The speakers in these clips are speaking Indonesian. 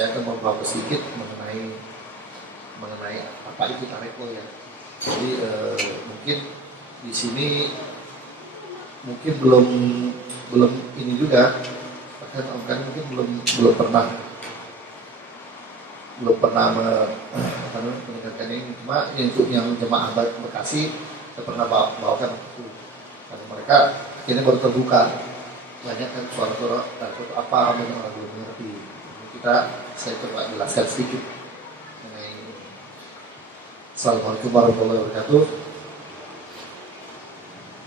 saya akan membawa sedikit mengenai apa itu tareko ya. Jadi mungkin di sini mungkin belum ini juga, bahkan mungkin belum pernah mendengarkan ini. Cuma untuk yang jemaah Bekasi saya pernah bawakan itu, karena mereka ini baru terbuka banyak kan suara-suara tareko itu apa, mereka belum mengerti. Saya coba jelaskan sedikit mengenai ini. Assalamualaikum warahmatullahi wabarakatuh.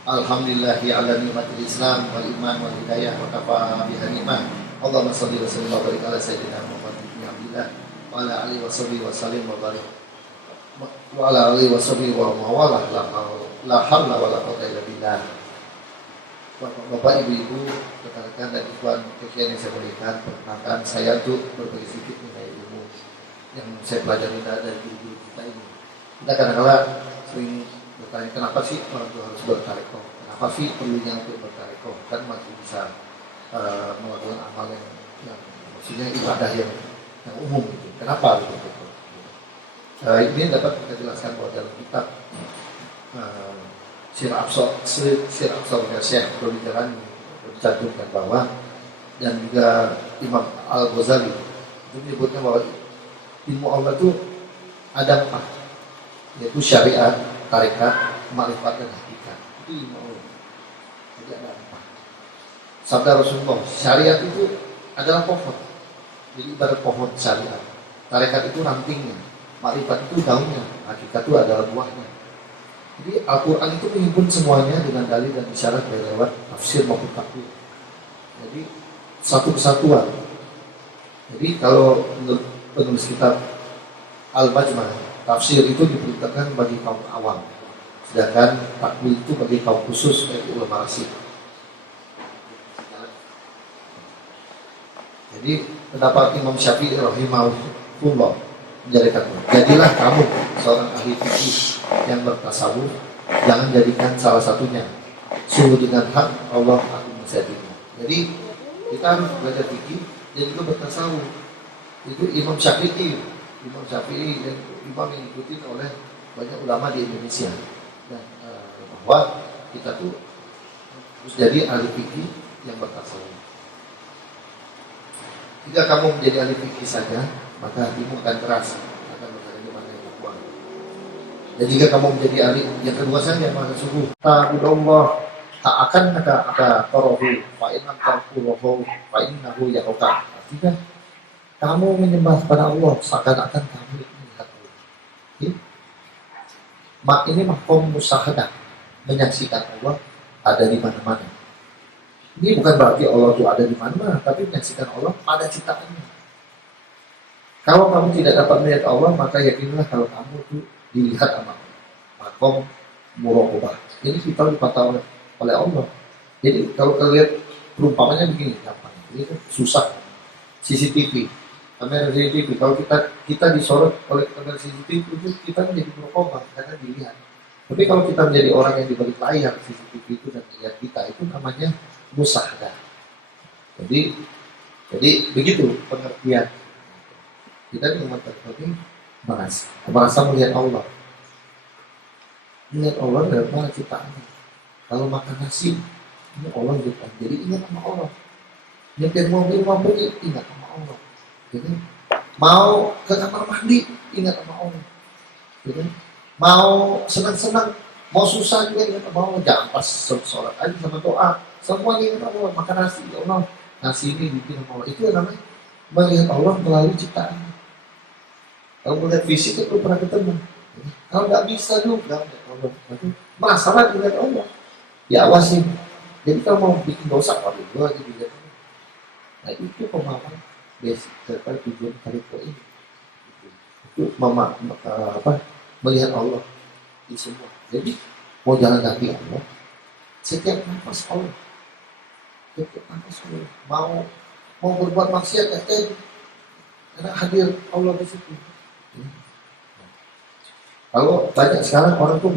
Alhamdulillahi ala nikmatil Islam wal iman wal hidayah wa kafa biha ni'mah. Allahumma shalli wa sallim wa barik ala sayyidina Muhammad bin Abdillah wa ala alihi wa sahbihi wa sallim wa barik wa ala alihi wa sahbihi wa mawalah la haula wa la quwwata illa billah. Bapak, Ibu, rekan-rekan dan ikhwan yang saya muliakan, perkenalkan saya untuk berbagi sedikit mengenai ilmu yang saya pelajari dari guru kita ini. Kita kadang-kadang sering bertanya, kenapa sih orang tua harus bertareko? Kenapa sih perlunya untuk bertareko? Kan masih bisa melakukan amal yang maksudnya ibadah yang umum gitu. Kenapa begitu? Ini dapat kita jelaskan bahwa dalam kitab Sir Absor Syekh berbicara mencantumkan bahwa, dan juga Imam Al-Ghazali itu menyebutnya bahwa ilmu Allah itu ada 4, yaitu syariat, tarekat, makrifat, dan hakikat. Itu ilmu Allah. Jadi ada 4. Sabda Rasulullah, syariat itu adalah pohon. Jadi ibarat pohon syariat. Tarekat itu rantingnya, makrifat itu daunnya, hakikat itu adalah buahnya. Jadi Al-Quran itu menghimpun semuanya dengan dalil dan isyarat lewat tafsir maupun takwil. Jadi satu kesatuan. Jadi kalau menurut penulis kitab Al-Majma', tafsir itu diperuntukkan bagi kaum awam, sedangkan takwil itu bagi kaum khusus yaitu ulama rasyid. Jadi pendapat Imam Syafi'i rahimahullah menjadikan, jadilah kamu seorang ahli fikih yang bertasawuf, jangan jadikan salah satunya. Sungguh dengan hak Allah aku menjadinya. Jadi kita harus belajar fikih dan juga bertasawuf. Itu Imam Syafi'i dan imam yang diikuti oleh banyak ulama di Indonesia. Dan bahwa kita tuh harus jadi ahli fikih yang bertasawuf. Jika kamu menjadi ahli fikih saja, maka hatimu akan keras, akan berada di mana yang kuat. Dan jika kamu menjadi ahli yang kedua saja, maka sungguh ta'budallah ta'akan maka tarahu fa inna taquluhu fa innahu yaqta. Artinya kamu menyembah kepada Allah seakan-akan kamu melihat Allah. Ini makom musyahadah, menyaksikan Allah ada di mana-mana. Ini bukan berarti Allah itu ada di mana-mana, tapi menyaksikan Allah pada ciptaannya. Kalau kamu tidak dapat melihat Allah, maka yakinlah kalau kamu itu dilihat sama makom muraqabah. Ini kita dipantau oleh Allah. Jadi kalau kalian perumpamannya begini, gampang. Ini kan susah. CCTV, kamera CCTV. Kalau kita disorot oleh kamera CCTV itu kita menjadi muraqabah karena dilihat. Tapi kalau kita menjadi orang yang dibalik layar CCTV itu dan melihat kita, itu namanya musyahadah. Jadi begitu pengertian. Kita di umat ini merasa melihat Allah. Melihat Allah dalam mana ciptaannya. Kalau makan nasi, ini Allah ciptaan. Jadi ingat sama Allah. Nyetir mobil ingat sama Allah. Jadi mau ke kamar mandi, ingat sama Allah. Jadi mau senang-senang, mau susah juga ingat sama Allah. Jangan pas sholat aja sama doa. Semuanya ingat sama Allah. Makan nasi, ya Allah. Nasi ini bikin sama Allah. Itu yang namanya melihat Allah melalui ciptaannya. Kalau melihat fisik itu pernah ketemu. Kalau nggak bisa juga, masalah melihat Allah. Diawasin. Jadi kalau mau bikin dosa, waduh, gue lagi dilihat. Nah itu pemahaman basic terkait tujuan tariko ini. Itu melihat Allah di semua. Jadi mau jalan kaki Allah, setiap nafas Allah, setiap nafas Allah. Mau berbuat maksiat karena hadir Allah di situ. Kalau banyak sekarang orang tuh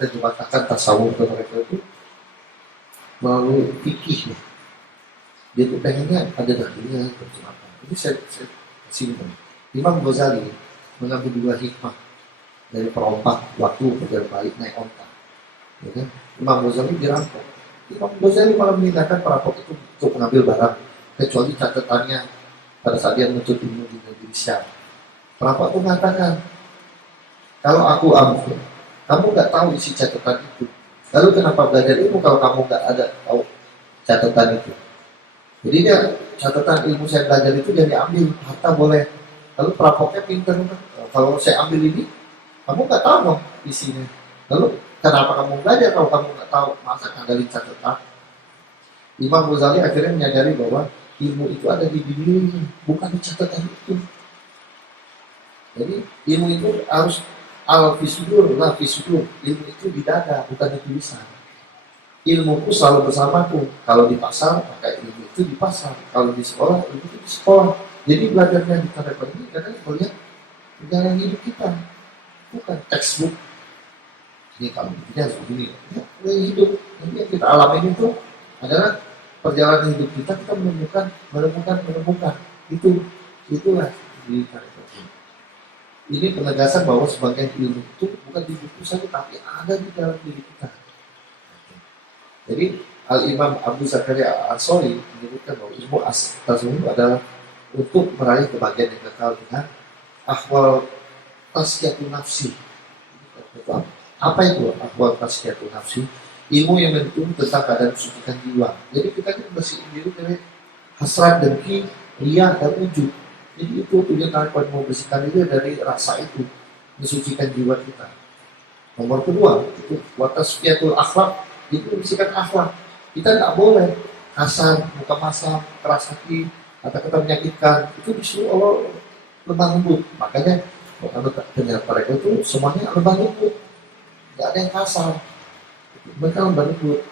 terjemahkan tasawuf ke mereka itu melalui fikih. Dia tuh pengennya ada dalilnya terjemahkan. Jadi saya Simple. Imam Ghazali mengambil dua hikmah dari perompak waktu berjalan balik naik onta. Ya kan? Imam Ghazali dirampok. Imam Ghazali malah memindahkan perampok itu untuk mengambil barang, kecuali catatannya pada saat dia menuntut ilmu di negeri Syam. Perampok itu mengatakan, kalau aku ambil, kamu nggak tahu isi catatan itu. Lalu kenapa belajar ilmu kalau kamu nggak ada tahu catatan itu? Jadi dia catatan ilmu saya belajar itu dia diambil, harta boleh. Lalu perampoknya pintar, kalau saya ambil ini, kamu nggak tahu dong isinya. Lalu kenapa kamu belajar kalau kamu nggak tahu? Masa dari catatan? Imam Ghazali akhirnya menyadari bahwa ilmu itu ada di dirinya, bukan di catatan itu. Jadi ilmu itu harus al-fisudur, la fisudur. Ilmu itu di dada, bukan di tulisan. Ilmuku selalu bersamaku. Kalau di pasar, maka ilmu itu di pasar. Kalau di sekolah, ilmu itu di sekolah. Jadi belajarnya di Tarekat ini kadang melihat perjalanan hidup kita, bukan textbook. Ini kalau kita harus begini, ya, hidup. Jadi yang kita alami itu adalah perjalanan hidup kita menemukan. Itulah di Tarekat ini. Ini penegasan bahwa sebagian ilmu itu bukan di buku saja, tapi ada di dalam diri kita. Jadi Al-Imam Abu Zakaria Al-Ansari menyebutkan bahwa ilmu tasawuf adalah untuk meraih kebahagiaan yang kekal dengan ahwal tazkiyatun nafsi. Apa itu ahwal tazkiyatun nafsi? Ilmu yang menentukan tentang keadaan mensucikan jiwa. Jadi kita ini bersihin diri dari hasrat, dengki, riya, dan ujub. Jadi itu tujuan tarekat mau bersihkan diri dari rasa itu, mensucikan jiwa kita. Nomor kedua itu watasfiyatul akhlak, itu membersihkan akhlak. Kita tidak boleh kasar, muka masam, keras hati, kata-kata menyakitkan. Itu disuruh Allah lemah lembut. Makanya kalau dengar mereka itu semuanya lemah lembut, tidak ada yang kasar. Mereka lemah lembut.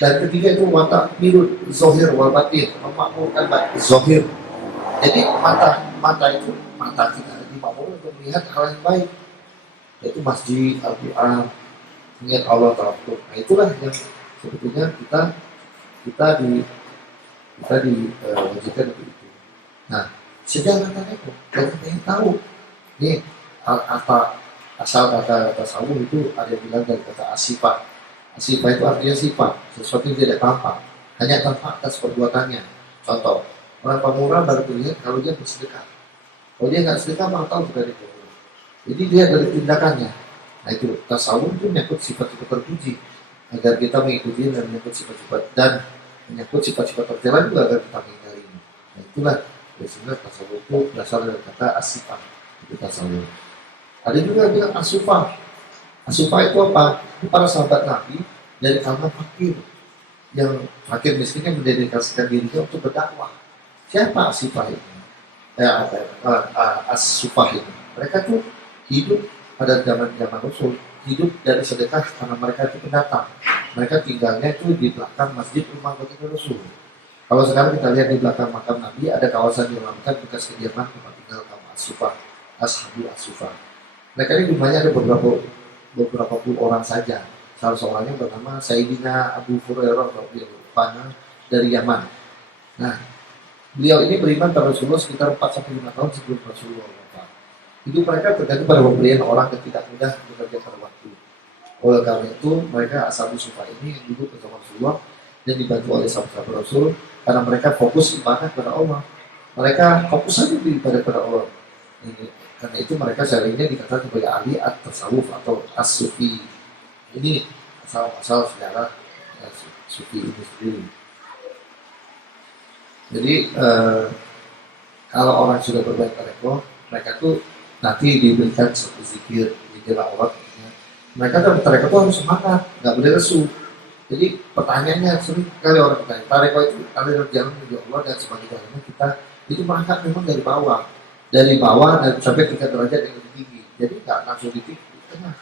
Dan ketiga itu watak mirut zohir wal batin, memakmurkan zohir. Jadi mata itu mata kita dimakmurkan untuk melihat hal yang baik, yaitu masjid, Al-Quran, ingat Allah Ta'ala. Nah itulah yang sebetulnya kita diwajibkan untuk itu. Nah sejarah itu kita yang tahu. Nih asal kata tasawuf itu ada yang bilang dari kata asifah. Asifah itu artinya sifat, sesuatu yang tidak tampak, hanya tampak atas perbuatannya. Contoh, orang pemurah baru terlihat kalau dia bersedekah. Kalau dia nggak sedekah, malah tahu dari itu. Jadi dia dari tindakannya. Nah itu tasawuf itu menyangkut sifat-sifat terpuji, agar kita mengikuti dan menyangkut sifat-sifat dan menyangkut sifat-sifat tercela juga agar kita menghindari. Nah itulah biasanya tasawuf itu berasal dari kata asifah, itu tasawuf. Ada juga yang bilang asufah. Asufah itu apa? Itu para sahabat Nabi dari kalangan fakir, yang fakir miskinnya mendedikasikan dirinya untuk berdakwah. Siapa asufah ini? As-sufah ini. Mereka tuh hidup pada zaman Rasul, hidup dari sedekah karena mereka itu pendatang. Mereka tinggalnya itu di belakang masjid rumah baginda Rasul. Kalau sekarang kita lihat di belakang makam Nabi ada kawasan yang dinamakan bekas kediaman tempat tinggal kaum as-sufah, ashabul as-sufah. Mereka ini jumlahnya ada beberapa puluh orang saja. Salah seorangnya bernama Sayyidina Abu Hurairah radhiyallahu dari Yaman. Nah, beliau ini beriman pada Rasulullah sekitar 4-5 tahun sebelum Rasulullah wafat. Hidup mereka tergantung pada pemberian orang yang tidak mudah bekerja pada waktu. Oleh karena itu, mereka ashabul sufah ini yang duduk bersama Rasulullah dan dibantu oleh sahabat Rasul karena mereka fokus ibadah kepada Allah. Mereka fokus saja di ibadah kepada Allah. Karena itu mereka seringnya dikatakan sebagai ahli at-tasawuf atau as-sufi. Ini asal sejarah sufi ini sendiri. Jadi kalau orang sudah berbaik tarekat, mereka tuh nanti diberikan satu zikir di jalan Allah. Mereka dalam tarekat itu harus semangat, nggak boleh lesu. Jadi pertanyaannya sering kali orang bertanya, tarekat itu aliran jalan menuju Allah dan sebagainya, kita itu berangkat memang dari bawah dan sampai tingkat derajat yang lebih tinggi. Jadi nggak langsung di tengah.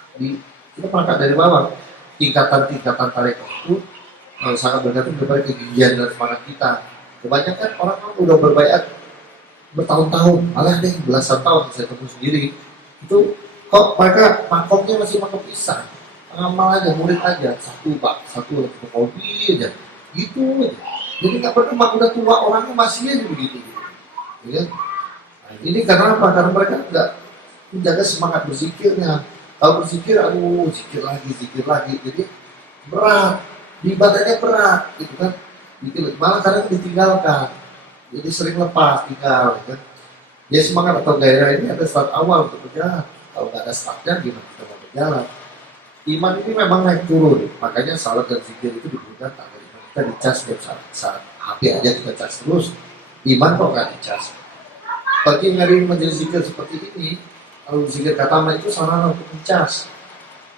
Kita berangkat dari bawah. Tingkatan tarekat itu sangat bergantung kepada kegigihan dan semangat kita. Kebanyakan orang udah berbaiat bertahun-tahun, malah ada yang belasan tahun saya temui sendiri. Itu kok mereka makomnya masih makom pisang, ngamal aja, murid aja, satu hobi aja, gitu aja. Jadi nggak pernah udah tua orangnya masih aja begitu. Ya. Ini karena apa? Karena mereka nggak menjaga semangat berzikirnya. Kalau berzikir, aduh, zikir lagi. Jadi berat, ibadahnya berat, gitu kan. Malah kadang ditinggalkan. Jadi sering lepas, tinggal, gitu kan. Ya semangat atau gairah ini ada start awal untuk berjalan. Kalau nggak ada startnya, gimana kita mau berjalan? Iman ini memang naik turun. Makanya salat dan zikir itu dibutuhkan agar iman kita dicas setiap saat. HP aja kita cas terus. Iman kok nggak dicas? Bagi ngeri majelis zikir seperti ini, kalau zikir kataman itu sarana untuk mencas.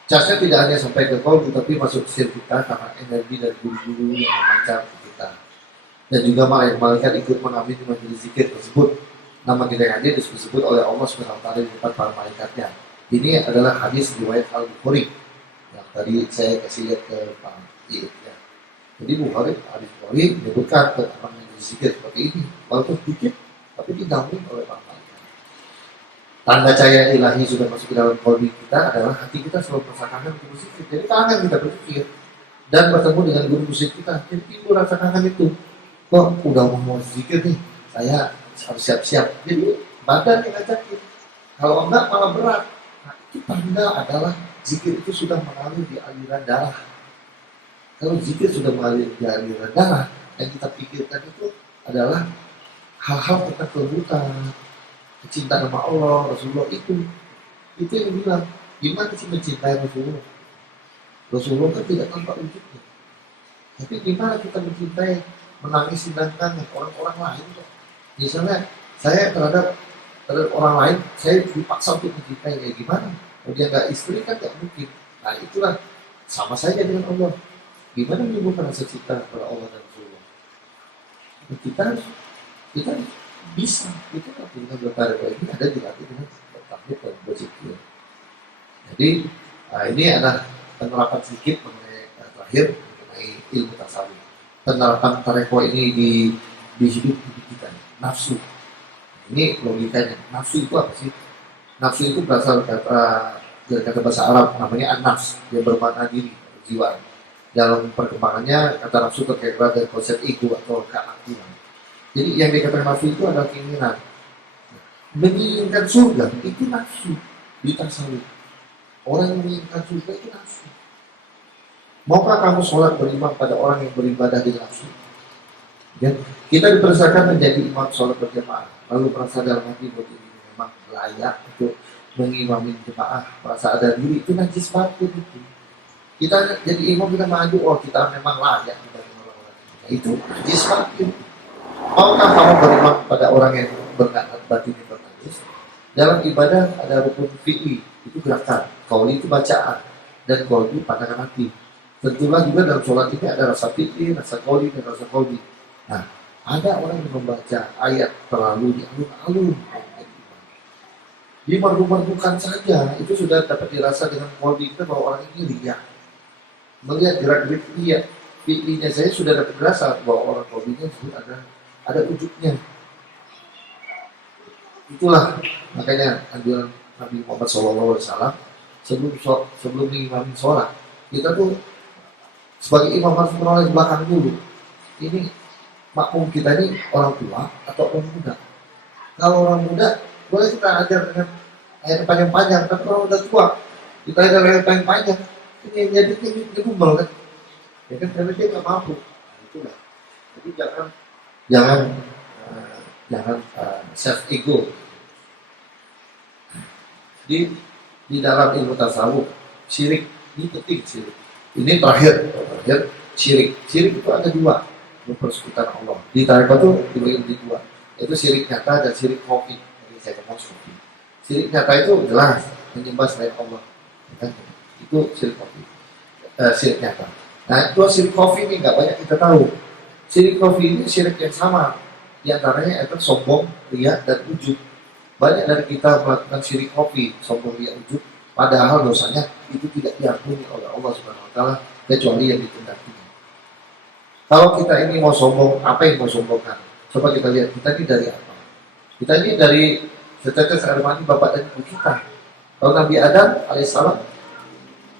Casnya tidak hanya sampai ke kolbu, tapi masuk ke kita karena energi dari guru-guru yang memancar ke kita. Dan juga malaikat ikut mengambil di majelis zikir tersebut. Nama kita yang hadir disebut oleh Allah SWT di depan para malaikatnya. Ini adalah hadis riwayat Al-Bukhari yang tadi saya kasih lihat ke Pak Iit ya. Jadi hadis Bukhari menyebutkan tentang majelis zikir seperti ini. Walaupun sedikit, tapi didampingi oleh para malaikat. Tanda cahaya ilahi sudah masuk ke dalam kolbi kita adalah hati kita selalu merasakan untuk berzikir. Jadi kangen kita berzikir dan bertemu dengan guru musik kita. Jadi timbul rasa kangen itu. Kok udah mau zikir nih, saya harus siap-siap. Jadi badan yang ngajakin. Kalau enggak malah berat. Nah, itu tanda adalah zikir itu sudah mengalir di aliran darah. Kalau zikir sudah mengalir di aliran darah, yang kita pikirkan itu adalah hal-hal tentang kebutuhan, kecintaan sama Allah, Rasulullah itu yang bilang, gimana sih mencintai Rasulullah? Rasulullah kan tidak tampak wujudnya. Tapi gimana kita mencintai, menangis sedangkan orang-orang lain kok. Misalnya saya terhadap orang lain, saya dipaksa untuk mencintai, ya gimana? Kalau dia nggak istri kan nggak mungkin. Nah itulah sama saja dengan Allah. Gimana menimbulkan rasa cinta kepada Allah dan Rasulullah? Kita bisa, itu kan dengan berkata ini ada dilatih dengan bertakbir dan berzikir. Jadi ini adalah penerapan sedikit mengenai terakhir mengenai ilmu tasawuf. Penerapan tareko ini di hidup kita, nafsu. Ini logikanya. Nafsu itu apa sih? Nafsu itu berasal dari kata bahasa Arab namanya an-nafs, yang bermakna diri, jiwa. Dalam perkembangannya kata nafsu terkait dari konsep ego atau keaktifan. Jadi yang dikatakan nafsu itu adalah keinginan. Menginginkan surga itu nafsu di tasawuf. Orang yang menginginkan surga itu nafsu. Maukah kamu sholat beriman pada orang yang beribadah di nafsu? Ya, kita dipersilakan menjadi imam sholat berjamaah. Lalu merasa dalam hati bahwa ini memang layak untuk mengimami jemaah. Merasa ada diri itu najis batin itu. Kita jadi imam kita maju, oh kita memang layak dibanding orang-orang. Itu najis batin. Maukah kamu beriman pada orang yang batin yang bernajis? Dalam ibadah ada rukun fi'li, itu gerakan. Qauli itu bacaan. Dan qauli pandangan hati. Tentulah juga dalam sholat ini ada rasa fi'li, rasa qauli, dan rasa qauli. Nah, ada orang yang membaca ayat terlalu di alun-alun. Dimerdu-merdukan saja, itu sudah dapat dirasa dengan qauli kita bahwa orang ini riya. Melihat gerak-gerik dia, fi'linya saya sudah dapat dirasa bahwa orang qaulinya sudah ada wujudnya. Itulah makanya anjuran Nabi Muhammad SAW sebelum mengimami sholat, kita tuh sebagai imam harus menoleh belakang dulu. Ini makmum kita ini orang tua atau orang muda. Kalau orang muda boleh kita ajar dengan ayat panjang-panjang, tapi kalau udah tua kita ajar ayat panjang-panjang, ini jadi ini bubel kan? Ya kan karena dia nggak mampu. Nah, itulah. Jadi jangan self ego. Di dalam ilmu tasawuf syirik ini penting syirik. Ini terakhir syirik. Syirik itu ada dua, mempersekutukan Allah. Di tarekat itu dibagi dua, yaitu syirik nyata dan syirik khafi. Jadi saya ngomong sufi. Syirik nyata itu jelas menyembah selain Allah. Kan? Itu syirik khafi. Syirik nyata. Nah, itu syirik khafi ini nggak banyak kita tahu. Syirik khafi ini syirik yang sama. Di antaranya itu sombong, riya, dan ujub. Banyak dari kita melakukan syirik khafi, sombong, riya, ujub. Padahal dosanya itu tidak diampuni oleh Allah Subhanahu Wa Taala kecuali yang ditindakinya. Kalau kita ini mau sombong, apa yang mau sombongkan? Coba kita lihat kita ini dari apa? Kita ini dari setetes air mani bapak dan ibu kita. Kalau Nabi Adam alaihissalam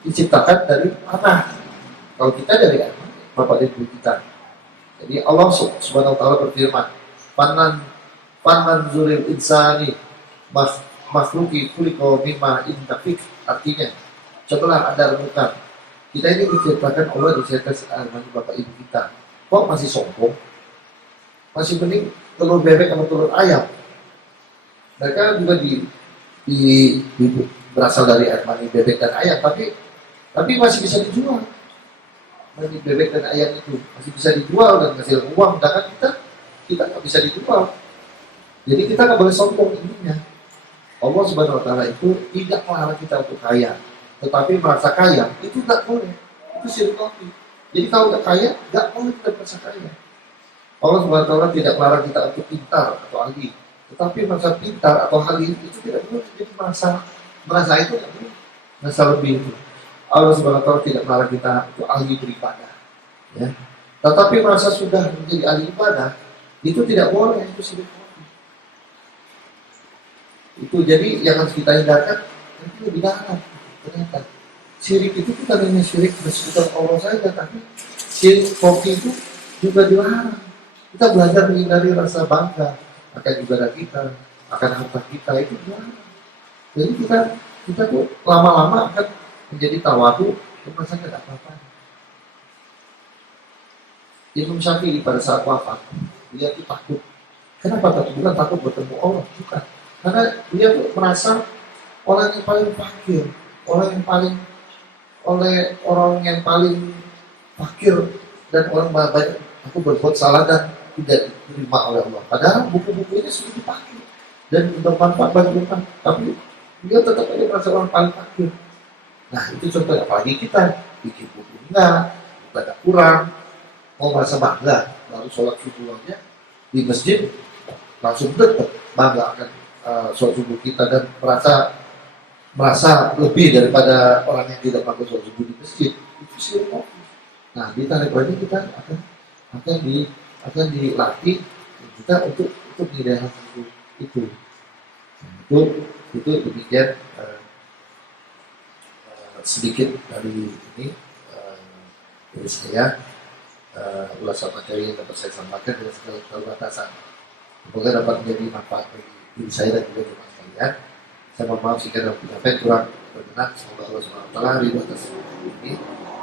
diciptakan dari tanah. Kalau kita dari apa? Bapak dan ibu kita. Jadi Allah Subhanahu Wa Taala berfirman, Fanmanzuril insani makhluki kuliko mimma intafik. Artinya, cobalah Anda renungkan. Kita ini diciptakan Allah diciptakan searmani bapak ibu kita. Kok masih sombong? Masih mending telur bebek sama telur ayam. Mereka juga di berasal dari armani bebek dan ayam, tapi masih bisa dijual. Armani bebek dan ayam itu masih bisa dijual dan menghasilkan uang. Sedangkan kita nggak bisa dijual. Jadi kita nggak boleh sombong intinya. Allah Subhanahu Wa Taala itu tidak melarang kita untuk kaya, tetapi merasa kaya itu nggak boleh. Itu syirik kafir. Jadi kalau nggak kaya, nggak boleh kita merasa kaya. Allah Subhanahu Wa Taala tidak melarang kita untuk pintar atau ahli, tetapi merasa pintar atau ahli itu tidak boleh. Jadi merasa itu nggak boleh. Merasa lebih itu. Allah Subhanahu Wa Taala tidak melarang kita untuk ahli beribadah. Ya. Tetapi merasa sudah menjadi ahli ibadah itu tidak boleh. Itu syirik kafir. Itu jadi yang harus kita hindarkan itu lebih dalam. Ternyata syirik itu bukan hanya syirik bersekutu Allah saja, tapi syirik kopi itu juga dilarang. Kita belajar menghindari rasa bangga akan ibadah kita, akan harta kita, itu dilarang. Jadi kita tuh lama-lama akan menjadi tawadu dan merasa tidak apa-apa. Imam Syafi'i pada saat wafat dia tuh takut. Kenapa takut? Bukan takut bertemu Allah, bukan. Karena dia tuh merasa orang yang paling fakir, orang yang paling fakir dan orang banyak aku berbuat salah dan tidak diterima oleh Allah. Padahal buku-buku ini sudah dipakai dan bermanfaat bagi umat, tapi dia tetap aja merasa orang paling fakir. Nah itu contohnya, apalagi kita bikin buku enggak, ibadah kurang, mau merasa bangga, lalu sholat subuh aja di masjid langsung tetap bangga akan sholat subuh kita dan merasa lebih daripada orang yang tidak pakai sholat subuh di masjid. Itu syirik kafir. Nah ditarik lagi kita akan dilatih kita untuk menghindari hal itu. Itu demikian sedikit dari ini dari saya ulasan materi yang dapat saya sampaikan dengan segala keterbatasan. Semoga dapat menjadi manfaat bagi diri saya dan juga teman sekalian. Saya mohon maaf jika dalam penyampaian kurang berkenan. Semoga Allah Subhanahu Wa Taala ridho atas ini.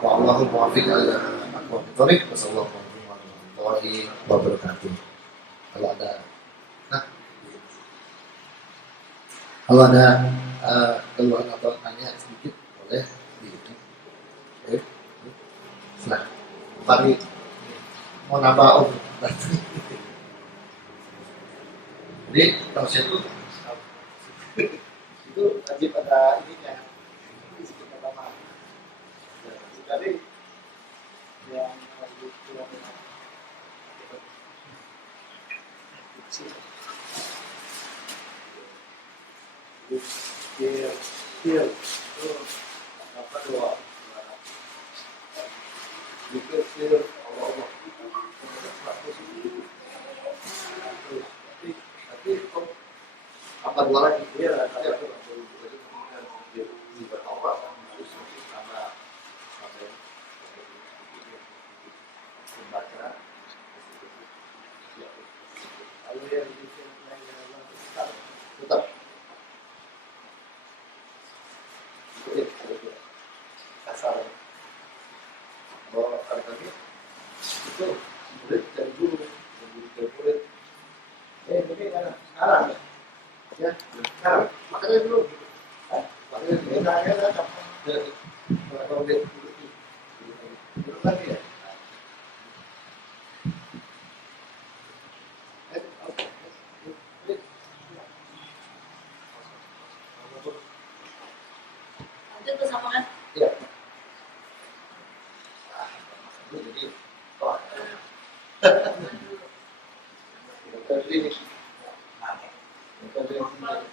Wallahul muwaffiq ala aqwamit thoriq. Wassalamualaikum warahmatullahi wabarakatuh. Kalau ada keluhan atau tanya sedikit boleh di ini. Oke. Silakan. Mari mau nambah Jadi tausiah itu wajib ada ininya, sedikit pertama. Jadi yang wajib itu apa doa? Dikir Allah. Tapi apa dua lagi dia tadi aku baru kemudian di bertawaf harus sama membaca lalu yang tetap kasar bahwa kali itu murid dari guru dari murid ini kan sekarang ya sekarang makanya dulu makanya dia dari kalau dia dulu lagi ya Lanjut ke sama kan? iya jadi ini tadi mati